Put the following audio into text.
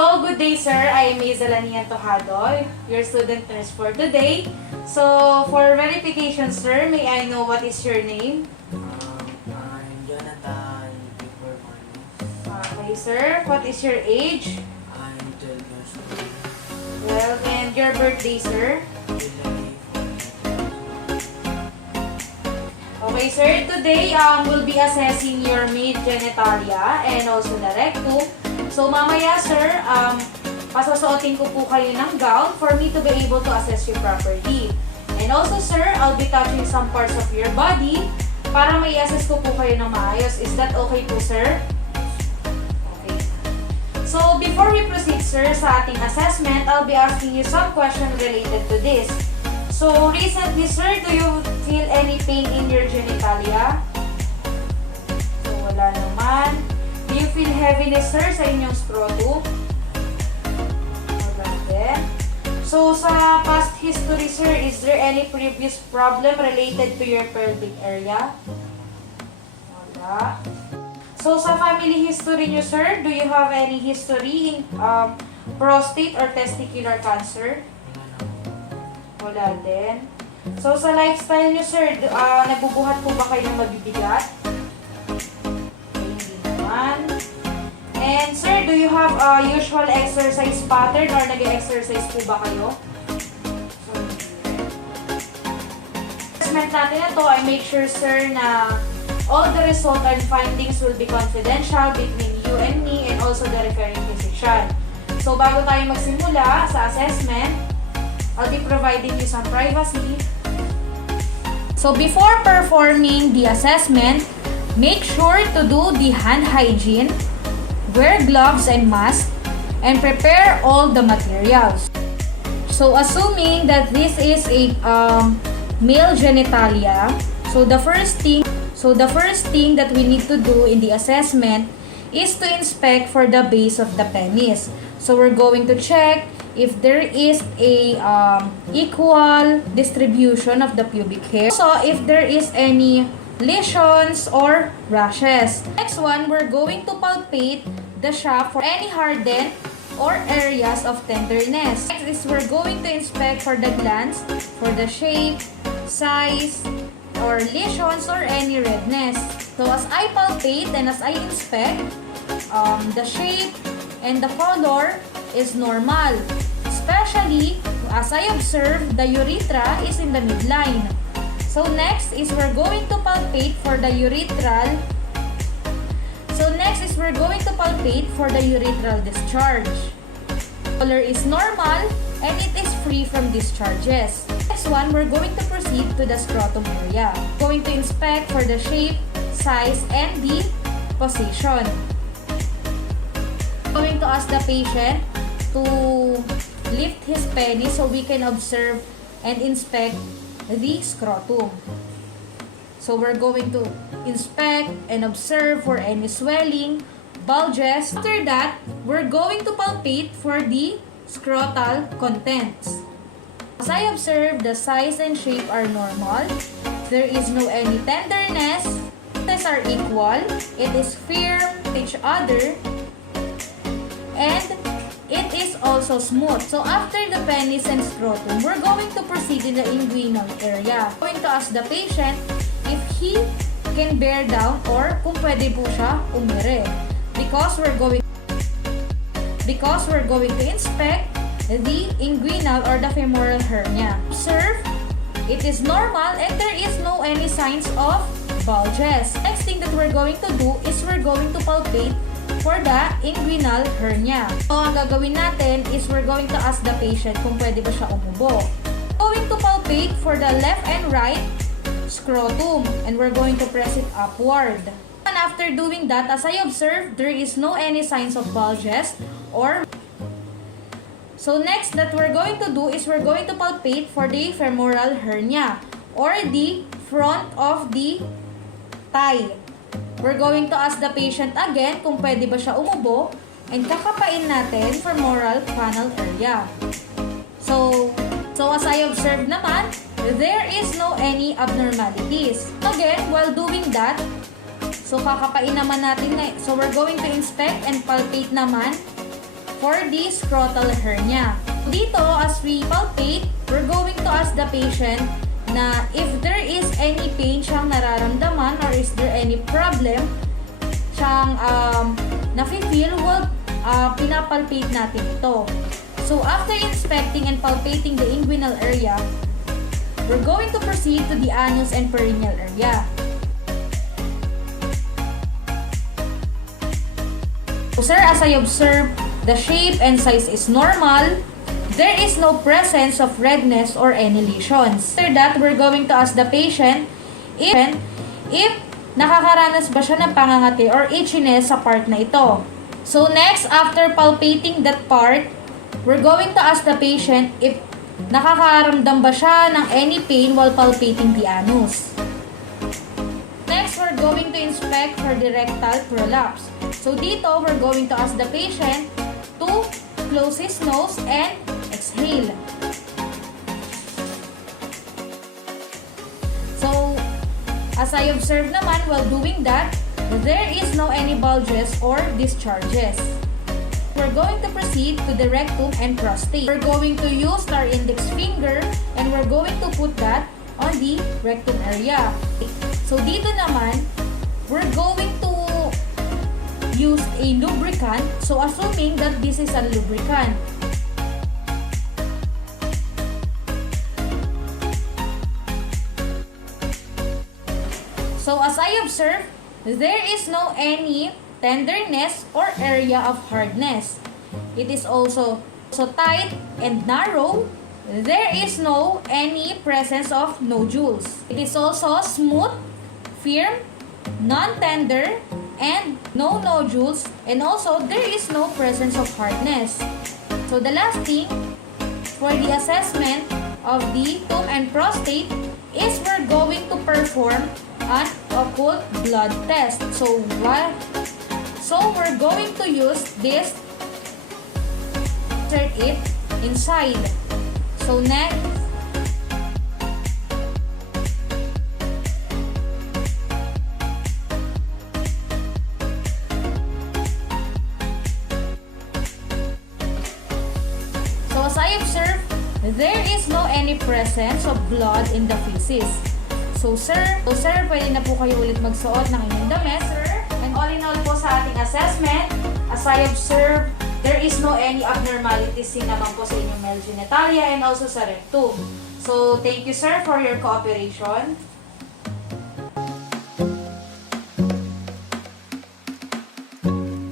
So, good day, sir. I am Mazelanian Tojado, your student nurse for today. So, for verification, sir, may I know what is your name? I'm Jonathan before morning. Okay, sir. What is your age? I'm 12 years old. Well, and your birthday, sir? July 14. Okay, sir. Today, we'll be assessing your mid genitalia and also the rectum. So, mamaya, sir, pasasuotin ko po kayo ng gown for me to be able to assess you properly. And also, sir, I'll be touching some parts of your body para may assess ko po kayo ng maayos. Is that okay po, sir? Okay. So, before we proceed, sir, sa ating assessment, I'll be asking you some questions related to this. So, recently, sir, do you feel any pain in your genitalia? So, wala naman. Do you feel heaviness, sir, sa inyong scrotum? Wala din. So, sa past history, sir, is there any previous problem related to your pelvic area? Wala. So, sa family history nyo, sir, do you have any history in prostate or testicular cancer? Wala din. So, sa lifestyle nyo, sir, nabubuhat po ba kayo ng mabibigat? Hindi naman. And, sir, do you have a usual exercise pattern or nag-exercise po ba kayo? So, assessment natin na to, I make sure, sir, na all the result and findings will be confidential between you and me and also the referring physician. So, bago tayo magsimula sa assessment, I'll be providing you some privacy. So, before performing the assessment, make sure to do the hand hygiene, wear gloves and mask, and prepare all the materials. So, assuming that this is a male genitalia, so the first thing that we need to do in the assessment is to inspect for the base of the penis. So, we're going to check if there is a equal distribution of the pubic hair. So, if there is any lesions or rashes. Next one, we're going to palpate the shaft for any hardened or areas of tenderness. Next is we're going to inspect for the glands, for the shape, size, or lesions or any redness. So as I palpate and as I inspect, the shape and the color is normal. Especially as I observe, the urethra is in the midline. So next is we're going to palpate for the urethral. Discharge. Color is normal and it is free from discharges. Next one, we're going to proceed to the scrotum area. Going to inspect for the shape, size, and the position. Going to ask the patient to lift his penis so we can observe and inspect the scrotum. So we're going to inspect and observe for any swelling, bulges. After that, we're going to palpate for the scrotal contents. As I observe, the size and shape are normal. There is no any tenderness. These are equal. It is firm to each other. And it is also smooth. So, after the penis and scrotum, we're going to proceed in the inguinal area. We're going to ask the patient if he can bear down or kung pwede po siya umire. Because we're going to inspect the inguinal or the femoral hernia. Observe, it is normal and there is no any signs of bulges. Next thing that we're going to do is we're going to palpate for the inguinal hernia. So, ang gagawin natin is we're going to ask the patient kung pwede ba siya umubo. Going to palpate for the left and right scrotum and we're going to press it upward. And after doing that, as I observe, there is no any signs of bulges or. So next that we're going to do is we're going to palpate for the femoral hernia or the front of the thigh. We're going to ask the patient again kung pwede ba siya umubo and kakapain natin femoral canal area. So as I observe naman, there is no any abnormalities. Again, while doing that, so kakapain naman natin. So we're going to inspect and palpate naman for the scrotal hernia. Dito, as we palpate, we're going to ask the patient na if there is any pain siyang nararamdaman or is there any problem siyang nafe-feel, pinapalpate natin ito. So, after inspecting and palpating the inguinal area, we're going to proceed to the anus and perineal area. So, sir, as I observe, the shape and size is normal. There is no presence of redness or any lesions. After that, we're going to ask the patient if nakakaranas ba siya ng pangangati or itchiness sa part na ito. So next, after palpating that part, we're going to ask the patient if nakakaramdam ba siya ng any pain while palpating the anus. Next, we're going to inspect for the rectal prolapse. So dito, we're going to ask the patient to close his nose and exhale. So, as I observe naman while doing that, there is no any bulges or discharges. We're going to proceed to the rectum and prostate. We're going to use our index finger and we're going to put that on the rectum area. So dito naman, we're going to use a lubricant. So assuming that this is a lubricant. So as I observe, there is no any tenderness or area of hardness. It is also tight and narrow. There is no any presence of nodules. It is also smooth, firm, non-tender, and no nodules, and also there is no presence of hardness. So the last thing for the assessment of the rectum and prostate is we're going to perform an occult blood test. So we're going to use this, insert it inside. So next, so as I observe, there is no any presence of blood in the feces. So sir, pwede na po kayo ulit magsuot ng inyong damit, sir. And all in all po sa ating assessment, as I observe, there is no any abnormalities din naman po sa inyong male genitalia and also sa rectum. So thank you sir for your cooperation.